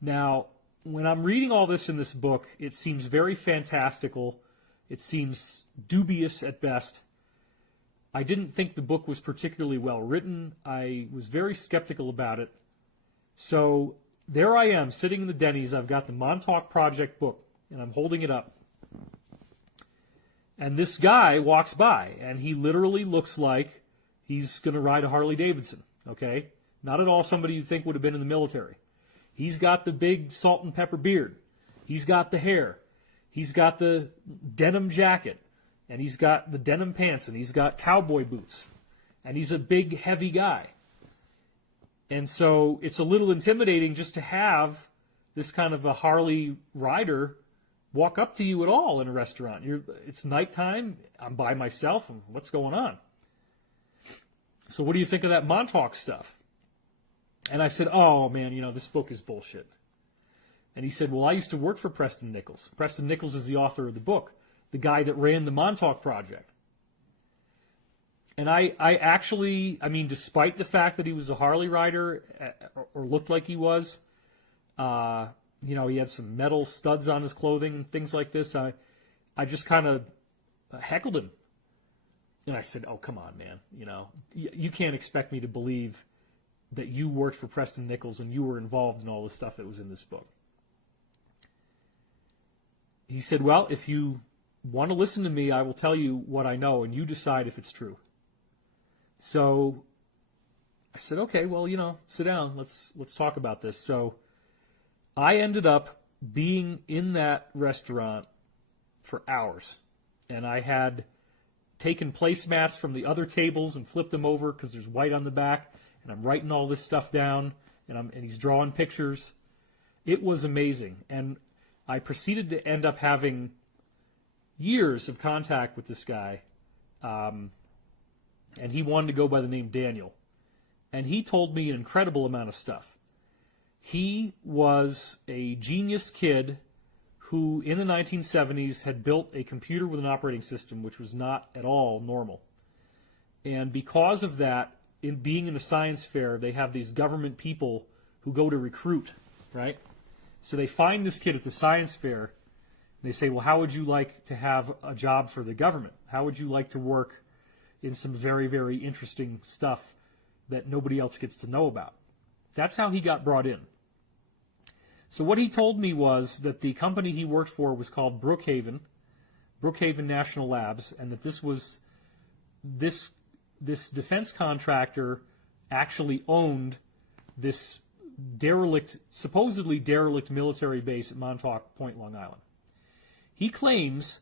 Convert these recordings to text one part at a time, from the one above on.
Now, when I'm reading all this in this book, it seems very fantastical. It seems dubious at best. I didn't think the book was particularly well written. I was very skeptical about it. So there I am, sitting in the Denny's. I've got the Montauk Project book, and I'm holding it up. And this guy walks by, and he literally looks like he's going to ride a Harley Davidson, okay? Not at all somebody you'd think would have been in the military. He's got the big salt and pepper beard. He's got the hair. He's got the denim jacket. And he's got the denim pants. And he's got cowboy boots. And he's a big, heavy guy. And so it's a little intimidating just to have this kind of a Harley rider walk up to you at all in a restaurant. It's nighttime. I'm by myself. And what's going on? So what do you think of that Montauk stuff? And I said, oh, man, this book is bullshit. And he said, well, I used to work for Preston Nichols. Preston Nichols is the author of the book, the guy that ran the Montauk Project. And I actually, despite the fact that he was a Harley rider, or looked like he was, he had some metal studs on his clothing and things like this, I just kind of heckled him. And I said, oh, come on, man. You can't expect me to believe that you worked for Preston Nichols and you were involved in all the stuff that was in this book. He said, well, if you want to listen to me, I will tell you what I know, and you decide if it's true. So I said, okay, well, sit down. Let's talk about this. So I ended up being in that restaurant for hours, and I had taken placemats from the other tables and flipped them over because there's white on the back, and I'm writing all this stuff down, and he's drawing pictures. It was amazing, and I proceeded to end up having years of contact with this guy, and he wanted to go by the name Daniel, and he told me an incredible amount of stuff. He was a genius kid who, in the 1970s, had built a computer with an operating system which was not at all normal, and because of that, in being in a science fair, they have these government people who go to recruit, right? So they find this kid at the science fair, and they say, well, how would you like to have a job for the government? How would you like to work in some very, very interesting stuff that nobody else gets to know about? That's how he got brought in. So what he told me was that the company he worked for was called Brookhaven National Labs, and that this defense contractor actually owned this supposedly derelict military base at Montauk Point, Long Island. He claims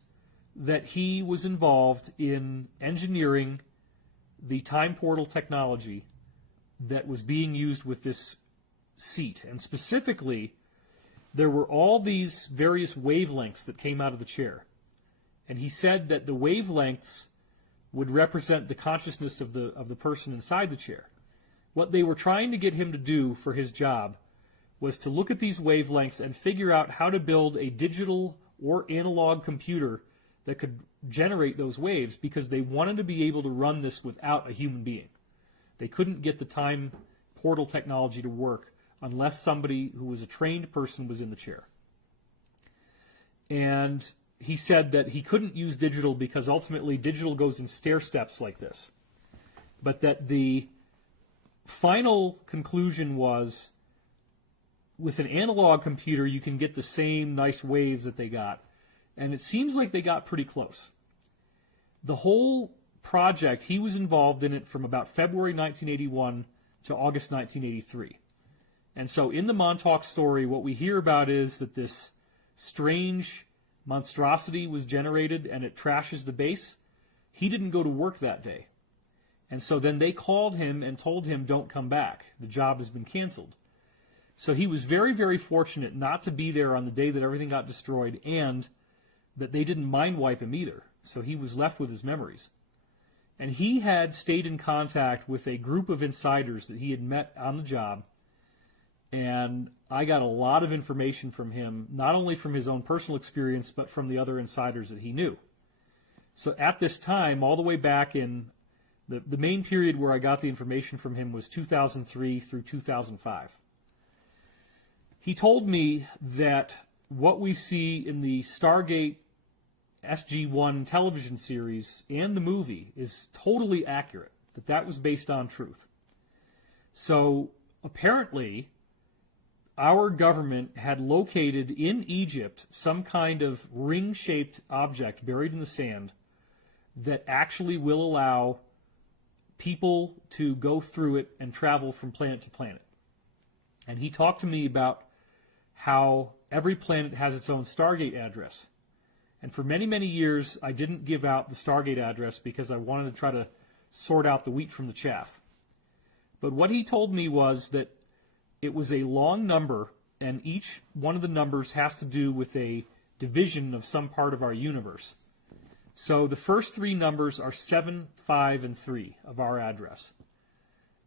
that he was involved in engineering the time portal technology that was being used with this seat. And specifically, there were all these various wavelengths that came out of the chair. And he said that the wavelengths would represent the consciousness of the person inside the chair. What they were trying to get him to do for his job was to look at these wavelengths and figure out how to build a digital or analog computer that could generate those waves, because they wanted to be able to run this without a human being. They couldn't get the time portal technology to work unless somebody who was a trained person was in the chair. And he said that he couldn't use digital because ultimately digital goes in stair steps like this. But that the final conclusion was, with an analog computer, you can get the same nice waves that they got. And it seems like they got pretty close. The whole project, he was involved in it from about February 1981 to August 1983. And so in the Montauk story, what we hear about is that this strange monstrosity was generated and it trashes the base. He didn't go to work that day. And so then they called him and told him, don't come back. The job has been canceled. So he was very, very fortunate not to be there on the day that everything got destroyed, and that they didn't mind wipe him either. So he was left with his memories. And he had stayed in contact with a group of insiders that he had met on the job. And I got a lot of information from him, not only from his own personal experience, but from the other insiders that he knew. So at this time, all the way back in the main period where I got the information from him was 2003 through 2005. He told me that what we see in the Stargate SG-1 television series and the movie is totally accurate, that was based on truth. So apparently, our government had located in Egypt some kind of ring-shaped object buried in the sand that actually will allow people to go through it and travel from planet to planet. And he talked to me about how every planet has its own Stargate address. And for many, many years, I didn't give out the Stargate address because I wanted to try to sort out the wheat from the chaff. But what he told me was that it was a long number, and each one of the numbers has to do with a division of some part of our universe. So the first three numbers are 7, 5, and 3 of our address.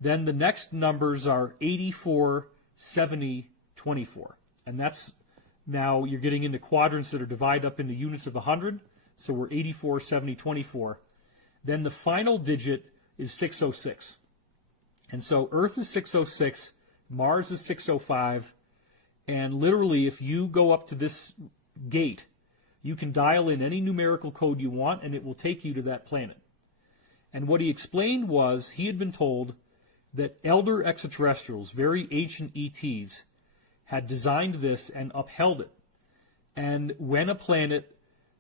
Then the next numbers are 84, 70, 24. And that's now you're getting into quadrants that are divided up into units of 100. So we're 84, 70, 24. Then the final digit is 606. And so Earth is 606, Mars is 605, and literally if you go up to this gate, you can dial in any numerical code you want and it will take you to that planet. And what he explained was he had been told that elder extraterrestrials, very ancient ETs, had designed this and upheld it. And when a planet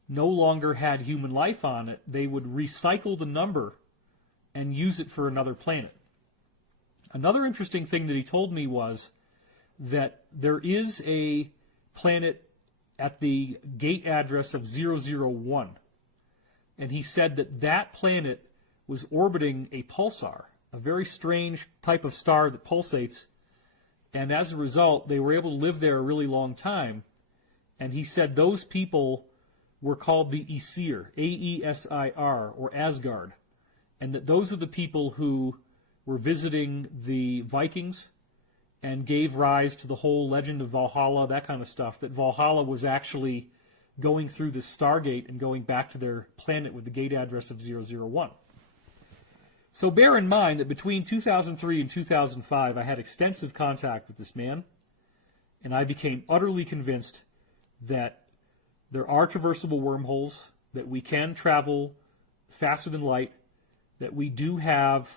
no longer had human life on it, they would recycle the number and use it for another planet. Another interesting thing that he told me was that there is a planet at the gate address of 001. And he said that that planet was orbiting a pulsar, a very strange type of star that pulsates. And as a result, they were able to live there a really long time. And he said those people were called the Aesir, A-E-S-I-R, or Asgard. And that those are the people who were visiting the Vikings and gave rise to the whole legend of Valhalla, that kind of stuff, that Valhalla was actually going through the Stargate and going back to their planet with the gate address of 001. So bear in mind that between 2003 and 2005, I had extensive contact with this man, and I became utterly convinced that there are traversable wormholes, that we can travel faster than light, that we do have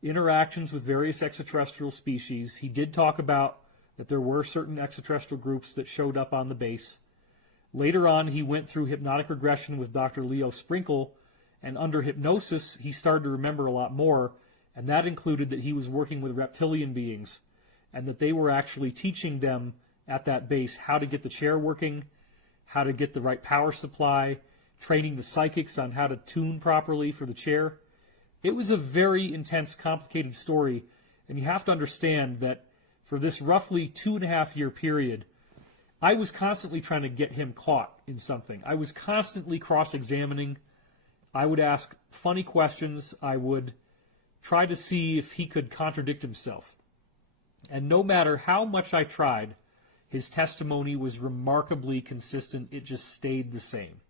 interactions with various extraterrestrial species. He did talk about that there were certain extraterrestrial groups that showed up on the base. Later on, he went through hypnotic regression with Dr. Leo Sprinkle, and under hypnosis, he started to remember a lot more, and that included that he was working with reptilian beings, and that they were actually teaching them at that base how to get the chair working, how to get the right power supply, training the psychics on how to tune properly for the chair. It was a very intense, complicated story, and you have to understand that for this roughly 2.5-year period, I was constantly trying to get him caught in something. I was constantly cross-examining. I would ask funny questions. I would try to see if he could contradict himself. And no matter how much I tried, his testimony was remarkably consistent. It just stayed the same.